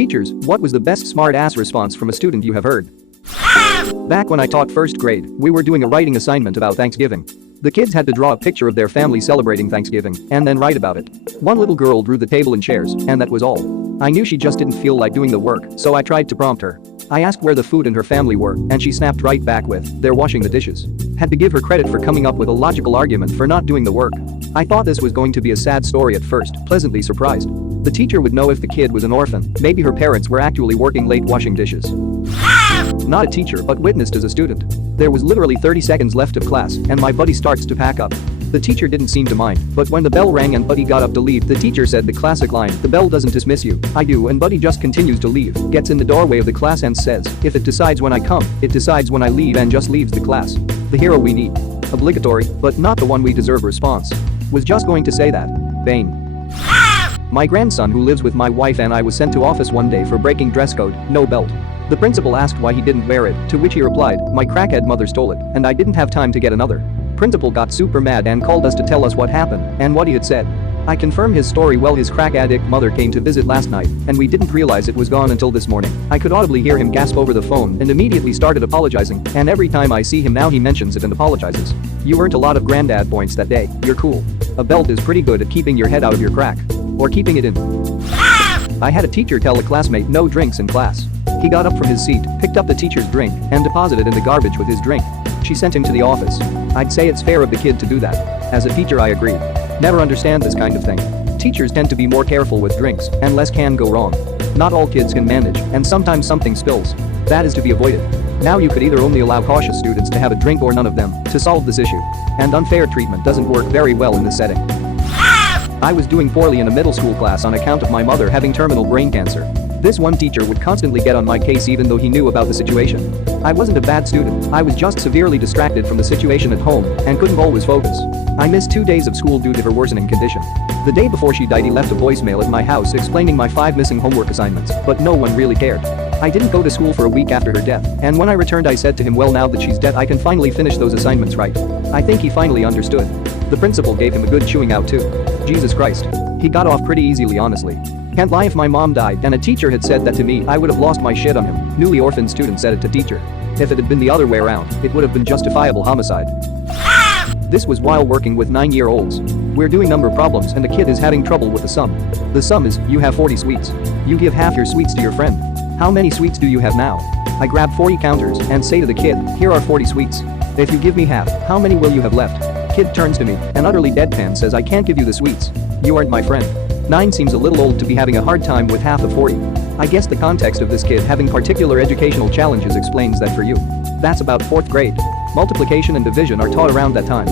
Teachers, what was the best smart-ass response from a student you have heard? Back when I taught first grade, we were doing a writing assignment about Thanksgiving. The kids had to draw a picture of their family celebrating Thanksgiving and then write about it. One little girl drew the table and chairs, and that was all. I knew she just didn't feel like doing the work, so I tried to prompt her. I asked where the food and her family were, and she snapped right back with, "They're washing the dishes." Had to give her credit for coming up with a logical argument for not doing the work. I thought this was going to be a sad story at first, pleasantly surprised. The teacher would know if the kid was an orphan, maybe her parents were actually working late washing dishes. Not a teacher but witnessed as a student. There was literally 30 seconds left of class, and my buddy starts to pack up. The teacher didn't seem to mind, but when the bell rang and Buddy got up to leave, the teacher said the classic line, "The bell doesn't dismiss you, I do," and Buddy just continues to leave, gets in the doorway of the class and says, "If it decides when I come, it decides when I leave," and just leaves the class. The hero we need. Obligatory, but not the one we deserve response. Was just going to say that. Bane. My grandson who lives with my wife and I was sent to office one day for breaking dress code, no belt. The principal asked why he didn't wear it, to which he replied, "My crackhead mother stole it, and I didn't have time to get another." Principal got super mad and called us to tell us what happened and what he had said. I confirm his story. Well, his crack addict mother came to visit last night, and we didn't realize it was gone until this morning. I could audibly hear him gasp over the phone and immediately started apologizing, and every time I see him now he mentions it and apologizes. You earned a lot of granddad points that day, you're cool. A belt is pretty good at keeping your head out of your crack. Or keeping it in. I had a teacher tell a classmate no drinks in class. He got up from his seat, picked up the teacher's drink, and deposited in the garbage with his drink. She sent him to the office. I'd say it's fair of the kid to do that. As a teacher I agree. Never understand this kind of thing. Teachers tend to be more careful with drinks, and less can go wrong. Not all kids can manage, and sometimes something spills. That is to be avoided. Now you could either only allow cautious students to have a drink or none of them, to solve this issue. And unfair treatment doesn't work very well in this setting. I was doing poorly in a middle school class on account of my mother having terminal brain cancer. This one teacher would constantly get on my case even though he knew about the situation. I wasn't a bad student, I was just severely distracted from the situation at home and couldn't always focus. I missed 2 days of school due to her worsening condition. The day before she died he left a voicemail at my house explaining my 5 missing homework assignments, but no one really cared. I didn't go to school for a week after her death, and when I returned I said to him, well, now that she's dead I can finally finish those assignments right. I think he finally understood. The principal gave him a good chewing out too. Jesus Christ. He got off pretty easily, honestly. Can't lie, if my mom died and a teacher had said that to me I would have lost my shit on him. Newly orphaned student said it to teacher. If it had been the other way around, it would have been justifiable homicide. This was while working with 9-year-olds. We're doing number problems and the kid is having trouble with the sum. The sum is, you have 40 sweets. You give half your sweets to your friend. How many sweets do you have now? I grab 40 counters and say to the kid, here are 40 sweets. If you give me half, how many will you have left? Kid turns to me and utterly deadpan says, I can't give you the sweets. You aren't my friend. 9 seems a little old to be having a hard time with half of 40. I guess the context of this kid having particular educational challenges explains that for you. That's about 4th grade. Multiplication and division are taught around that time.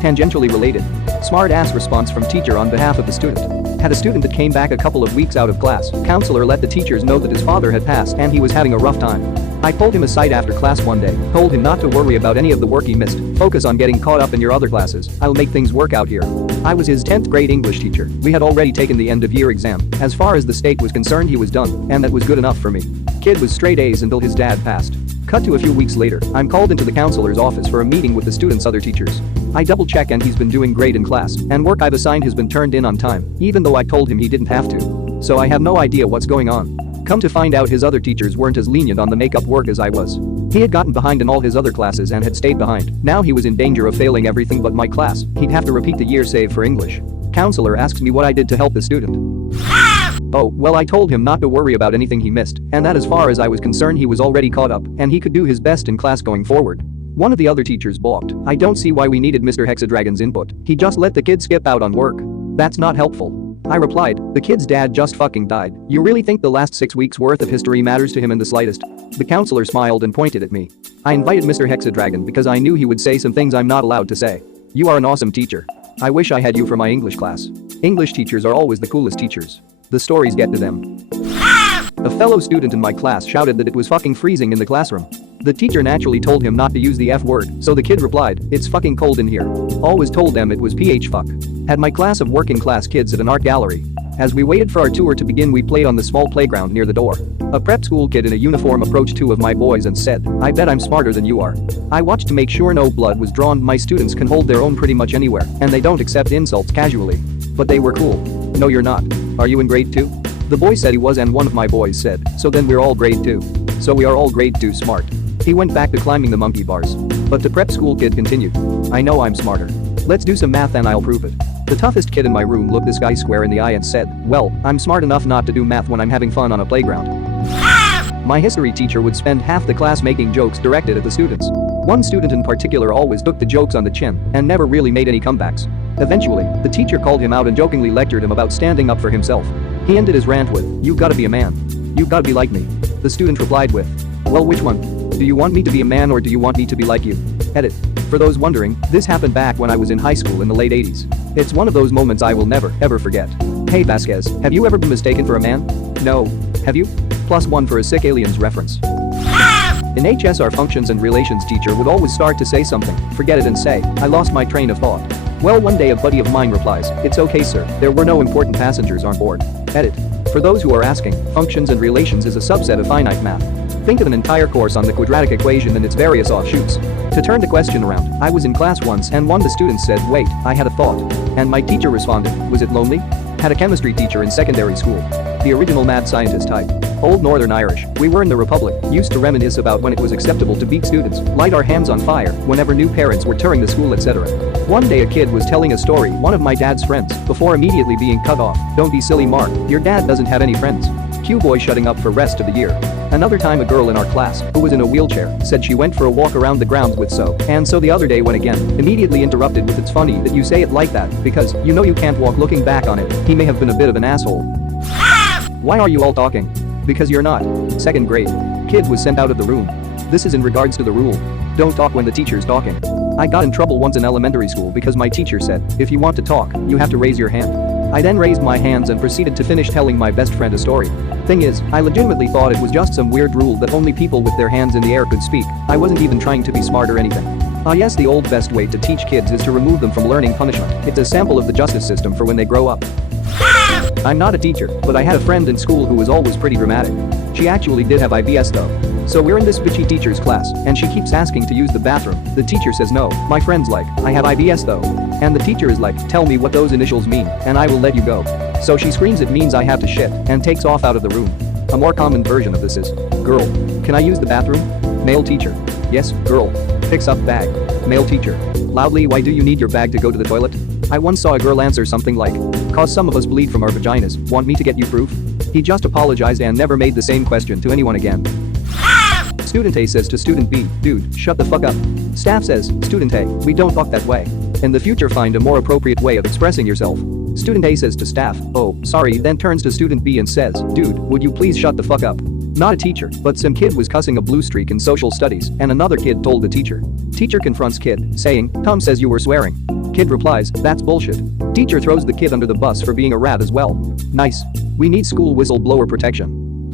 Tangentially related. Smart-ass response from teacher on behalf of the student. Had a student that came back a couple of weeks out of class. Counselor let the teachers know that his father had passed and he was having a rough time. I pulled him aside after class one day, told him not to worry about any of the work he missed, focus on getting caught up in your other classes, I'll make things work out here. I was his 10th grade English teacher. We had already taken the end of year exam. As far as the state was concerned he was done, and that was good enough for me. Kid was straight A's until his dad passed. Cut to a few weeks later, I'm called into the counselor's office for a meeting with the student's other teachers. I double check and he's been doing great in class, and work I've assigned has been turned in on time, even though I told him he didn't have to. So I have no idea what's going on. Come to find out his other teachers weren't as lenient on the makeup work as I was. He had gotten behind in all his other classes and had stayed behind. Now he was in danger of failing everything but my class. He'd have to repeat the year save for English. Counselor asks me what I did to help the student. Oh, well, I told him not to worry about anything he missed, and that as far as I was concerned he was already caught up and he could do his best in class going forward. One of the other teachers balked. I don't see why we needed Mr. Hexadragon's input. He just let the kid skip out on work. That's not helpful. I replied, the kid's dad just fucking died. You really think the last 6 weeks worth of history matters to him in the slightest? The counselor smiled and pointed at me. I invited Mr. Hexadragon because I knew he would say some things I'm not allowed to say. You are an awesome teacher. I wish I had you for my English class. English teachers are always the coolest teachers. The stories get to them. A fellow student in my class shouted that it was fucking freezing in the classroom. The teacher naturally told him not to use the F word, so the kid replied, it's fucking cold in here. Always told them it was PH fuck. Had my class of working class kids at an art gallery. As we waited for our tour to begin we played on the small playground near the door. A prep school kid in a uniform approached 2 of my boys and said, I bet I'm smarter than you are. I watched to make sure no blood was drawn. My students can hold their own pretty much anywhere, and they don't accept insults casually. But they were cool. No, you're not. Are you in grade 2? The boy said he was and one of my boys said, so then we're all grade 2. So we are all grade 2 smart. He went back to climbing the monkey bars. But the prep school kid continued. I know I'm smarter. Let's do some math and I'll prove it. The toughest kid in my room looked this guy square in the eye and said, well, I'm smart enough not to do math when I'm having fun on a playground. My history teacher would spend half the class making jokes directed at the students. One student in particular always took the jokes on the chin and never really made any comebacks. Eventually, the teacher called him out and jokingly lectured him about standing up for himself. He ended his rant with, "You gotta be a man. You gotta be like me." The student replied with, "Well, which one? Do you want me to be a man or do you want me to be like you?" Edit. For those wondering, this happened back when I was in high school in the late 80s. It's one of those moments I will never, ever forget. Hey Vasquez, have you ever been mistaken for a man? No. Have you? +1 for a sick aliens reference. An HSR functions and relations teacher would always start to say something, forget it and say, I lost my train of thought. Well, one day a buddy of mine replies, it's okay sir, there were no important passengers on board. Edit. For those who are asking, functions and relations is a subset of finite math. Think of an entire course on the quadratic equation and its various offshoots. To turn the question around, I was in class once and one of the students said, wait, I had a thought. And my teacher responded, was it lonely? Had a chemistry teacher in secondary school. The original mad scientist type. Old Northern Irish, we were in the Republic, used to reminisce about when it was acceptable to beat students, light our hands on fire, whenever new parents were touring the school etc. One day a kid was telling a story, one of my dad's friends, before immediately being cut off. Don't be silly Mark, your dad doesn't have any friends. Cue boy shutting up for rest of the year. Another time a girl in our class, who was in a wheelchair, said she went for a walk around the grounds with so, and so the other day when again, immediately interrupted with it's funny that you say it like that, because, you know you can't walk looking back on it, he may have been a bit of an asshole. Why are you all talking? Because you're not. 2nd grade. Kid was sent out of the room. This is in regards to the rule. Don't talk when the teacher's talking. I got in trouble once in elementary school because my teacher said, if you want to talk, you have to raise your hand. I then raised my hands and proceeded to finish telling my best friend a story. Thing is, I legitimately thought it was just some weird rule that only people with their hands in the air could speak. I wasn't even trying to be smart or anything. Ah yes, the old best way to teach kids is to remove them from learning punishment. It's a sample of the justice system for when they grow up. I'm not a teacher, but I had a friend in school who was always pretty dramatic. She actually did have IBS though. So we're in this bitchy teacher's class, and she keeps asking to use the bathroom. The teacher says no, my friend's like, I have IBS though. And the teacher is like, tell me what those initials mean, and I will let you go. So she screams it means I have to shit, and takes off out of the room. A more common version of this is, girl, can I use the bathroom? Male teacher. Yes, girl. Picks up bag. Male teacher. Loudly, why do you need your bag to go to the toilet? I once saw a girl answer something like, cause some of us bleed from our vaginas, want me to get you proof? He just apologized and never made the same question to anyone again. Student A says to student B, dude, shut the fuck up. Staff says, student A, we don't talk that way. In the future find a more appropriate way of expressing yourself. Student A says to staff, oh, sorry, then turns to student B and says, dude, would you please shut the fuck up? Not a teacher, but some kid was cussing a blue streak in social studies and another kid told the teacher. Teacher confronts kid, saying, Tom says you were swearing. Kid replies, that's bullshit. Teacher throws the kid under the bus for being a rat as well. Nice. We need school whistleblower protection.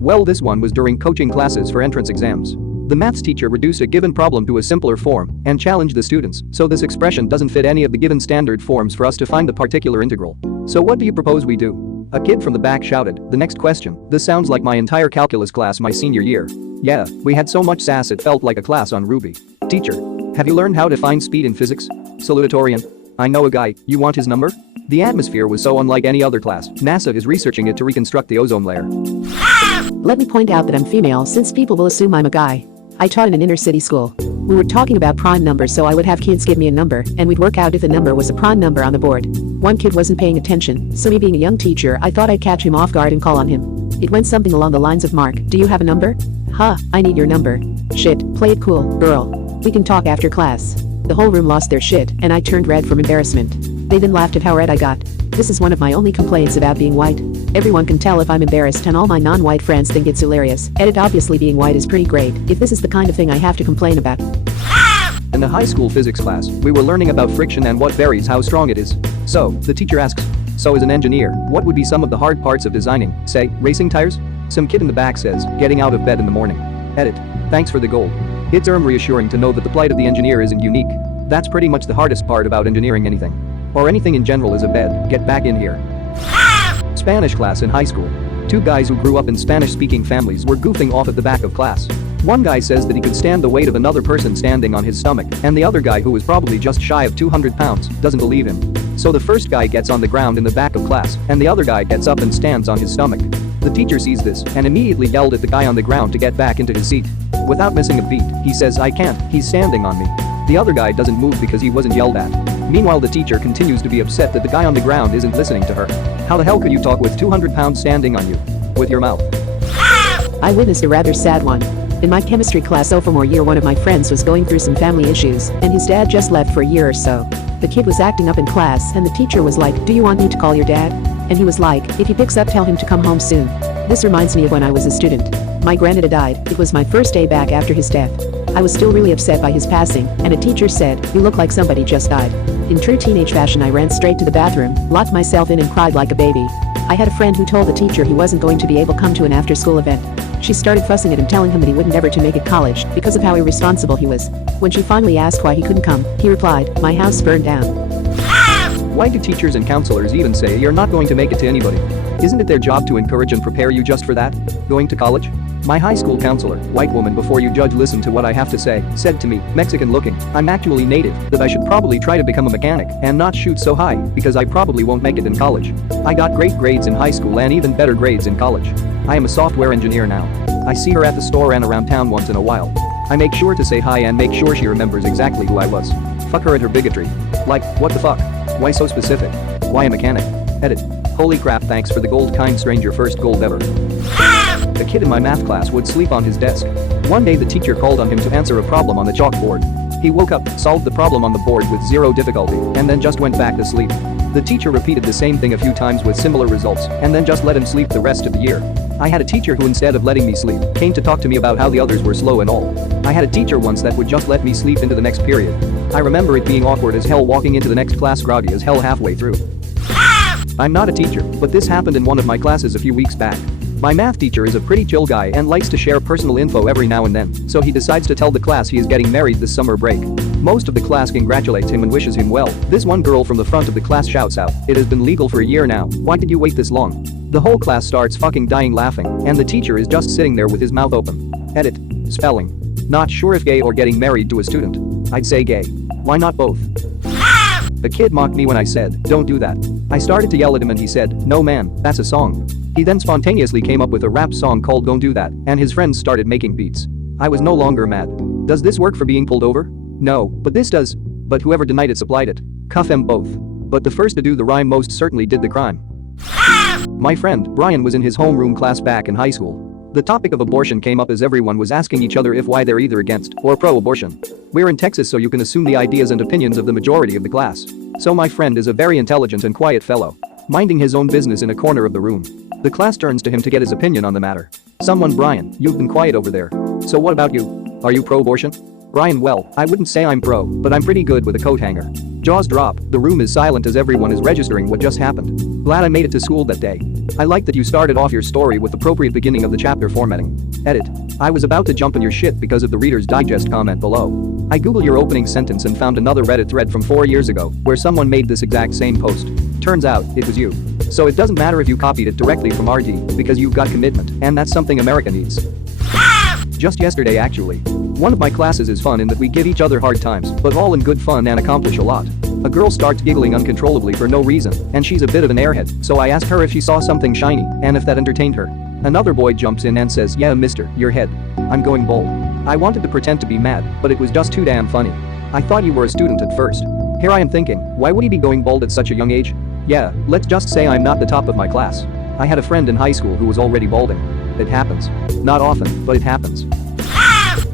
Well, this one was during coaching classes for entrance exams. The maths teacher reduced a given problem to a simpler form and challenged the students, so this expression doesn't fit any of the given standard forms for us to find the particular integral. So what do you propose we do? A kid from the back shouted, the next question, this sounds like my entire calculus class my senior year. Yeah, we had so much sass it felt like a class on Ruby. Teacher, have you learned how to find speed in physics? Salutatorian. I know a guy, you want his number? The atmosphere was so unlike any other class, NASA is researching it to reconstruct the ozone layer. Let me point out that I'm female since people will assume I'm a guy. I taught in an inner city school. We were talking about prime numbers, so I would have kids give me a number and we'd work out if the number was a prime number on the board. One kid wasn't paying attention, so me being a young teacher, I thought I'd catch him off guard and call on him. It went something along the lines of, Mark, do you have a number? Huh, I need your number. Shit, play it cool, girl. We can talk after class. The whole room lost their shit and I turned red from embarrassment. They then laughed at how red I got. This is one of my only complaints about being white. Everyone can tell if I'm embarrassed and all my non-white friends think it's hilarious. Edit, obviously being white is pretty great if this is the kind of thing I have to complain about. In the high school physics class, we were learning about friction and what varies how strong it is. So, the teacher asks, so as an engineer, what would be some of the hard parts of designing, say, racing tires? Some kid in the back says, getting out of bed in the morning. Edit. Thanks for the gold. It's reassuring to know that the plight of the engineer isn't unique. That's pretty much the hardest part about engineering anything. Or anything in general is a bed, get back in here. Spanish class in high school. Two guys who grew up in Spanish-speaking families were goofing off at the back of class. One guy says that he could stand the weight of another person standing on his stomach, and the other guy, who was probably just shy of 200 pounds, doesn't believe him. So the first guy gets on the ground in the back of class, and the other guy gets up and stands on his stomach. The teacher sees this and immediately yelled at the guy on the ground to get back into his seat. Without missing a beat, he says, "I can't, he's standing on me." The other guy doesn't move because he wasn't yelled at. Meanwhile, the teacher continues to be upset that the guy on the ground isn't listening to her. How the hell could you talk with 200 pounds standing on you? With your mouth. I witnessed a rather sad one. In my chemistry class sophomore year, one of my friends was going through some family issues, and his dad just left for a year or so. The kid was acting up in class, and the teacher was like, "Do you want me to call your dad?" And he was like, "If he picks up, tell him to come home soon." This reminds me of when I was a student. My granddad died. It was my first day back after his death. I was still really upset by his passing, and a teacher said, "You look like somebody just died." In true teenage fashion, I ran straight to the bathroom, locked myself in and cried like a baby. I had a friend who told the teacher he wasn't going to be able to come to an after-school event. She started fussing at him, telling him that he would never to make it college because of how irresponsible he was. When she finally asked why he couldn't come, he replied, "My house burned down." Why do teachers and counselors even say you're not going to make it to anybody? Isn't it their job to encourage and prepare you just for that? Going to college? My high school counselor, white woman, before you judge listen to what I have to say, said to me, Mexican looking, I'm actually native, that I should probably try to become a mechanic and not shoot so high because I probably won't make it in college. I got great grades in high school and even better grades in college. I am a software engineer now. I see her at the store and around town once in a while. I make sure to say hi and make sure she remembers exactly who I was. Fuck her and her bigotry. Like, what the fuck? Why so specific? Why a mechanic? Edit. Holy crap, thanks for the gold, kind stranger, first gold ever. A kid in my math class would sleep on his desk. One day the teacher called on him to answer a problem on the chalkboard. He woke up, solved the problem on the board with zero difficulty, and then just went back to sleep. The teacher repeated the same thing a few times with similar results, and then just let him sleep the rest of the year. I had a teacher who, instead of letting me sleep, came to talk to me about how the others were slow and all. I had a teacher once that would just let me sleep into the next period. I remember it being awkward as hell walking into the next class groggy as hell halfway through. I'm not a teacher, but this happened in one of my classes a few weeks back. My math teacher is a pretty chill guy and likes to share personal info every now and then, so he decides to tell the class he is getting married this summer break. Most of the class congratulates him and wishes him well. This one girl from the front of the class shouts out, "It has been legal for a year now, why did you wait this long?" The whole class starts fucking dying laughing, and the teacher is just sitting there with his mouth open. Edit. Spelling. Not sure if gay or getting married to a student. I'd say gay. Why not both? A kid mocked me when I said, "Don't do that." I started to yell at him and he said, "No man, that's a song." He then spontaneously came up with a rap song called Don't Do That, and his friends started making beats. I was no longer mad. Does this work for being pulled over? No, but this does. But whoever denied it supplied it. Cuff them both. But the first to do the rhyme most certainly did the crime. My friend, Brian, was in his homeroom class back in high school. The topic of abortion came up as everyone was asking each other if why they're either against or pro-abortion. We're in Texas, so you can assume the ideas and opinions of the majority of the class. So my friend is a very intelligent and quiet fellow, minding his own business in a corner of the room. The class turns to him to get his opinion on the matter. Someone, Brian, you've been quiet over there. So what about you? Are you pro-abortion? Brian, well, I wouldn't say I'm pro, but I'm pretty good with a coat hanger. Jaws drop, the room is silent as everyone is registering what just happened. Glad I made it to school that day. I like that you started off your story with appropriate beginning of the chapter formatting. Edit. I was about to jump on your shit because of the Reader's Digest comment below. I googled your opening sentence and found another Reddit thread from 4 years ago where someone made this exact same post. Turns out, it was you. So it doesn't matter if you copied it directly from RD because you've got commitment, and that's something America needs. Just yesterday actually. One of my classes is fun in that we give each other hard times, but all in good fun and accomplish a lot. A girl starts giggling uncontrollably for no reason, and she's a bit of an airhead, so I asked her if she saw something shiny and if that entertained her. Another boy jumps in and says, "Yeah, mister, your head. I'm going bald." I wanted to pretend to be mad, but it was just too damn funny. I thought you were a student at first. Here I am thinking, why would he be going bald at such a young age? Yeah, let's just say I'm not the top of my class. I had a friend in high school who was already balding. It happens. Not often, but it happens.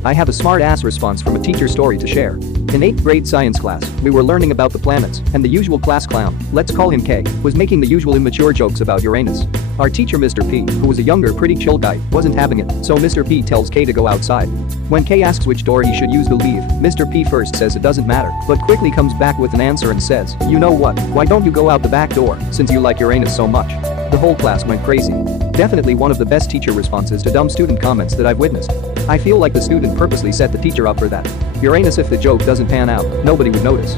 I have a smart-ass response from a teacher story to share. In 8th grade science class, we were learning about the planets, and the usual class clown, let's call him K, was making the usual immature jokes about Uranus. Our teacher Mr. P, who was a younger, pretty chill guy, wasn't having it, so Mr. P tells K to go outside. When K asks which door he should use to leave, Mr. P first says it doesn't matter, but quickly comes back with an answer and says, "You know what, why don't you go out the back door, since you like Uranus so much?" The whole class went crazy. Definitely one of the best teacher responses to dumb student comments that I've witnessed. I feel like the student purposely set the teacher up for that. Uranus, if the joke doesn't pan out, nobody would notice.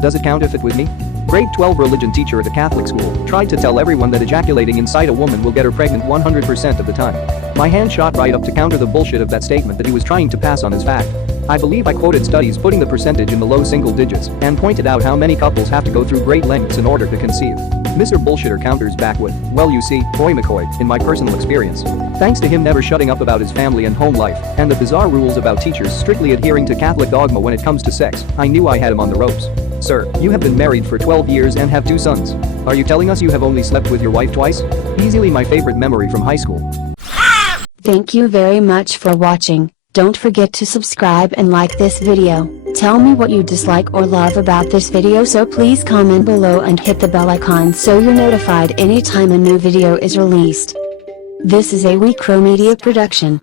Does it count if it was me? Grade 12 religion teacher at a Catholic school tried to tell everyone that ejaculating inside a woman will get her pregnant 100% of the time. My hand shot right up to counter the bullshit of that statement that he was trying to pass on as fact. I believe I quoted studies putting the percentage in the low single digits and pointed out how many couples have to go through great lengths in order to conceive. Mr. Bullshitter counters back with, well you see, boy McCoy, in my personal experience. Thanks to him never shutting up about his family and home life, and the bizarre rules about teachers strictly adhering to Catholic dogma when it comes to sex, I knew I had him on the ropes. Sir, you have been married for 12 years and have 2 sons. Are you telling us you have only slept with your wife twice? Easily my favorite memory from high school. Thank you very much for watching. Don't forget to subscribe and like this video. Tell me what you dislike or love about this video, so please comment below and hit the bell icon so you're notified anytime a new video is released. This is a WeCrow Media production.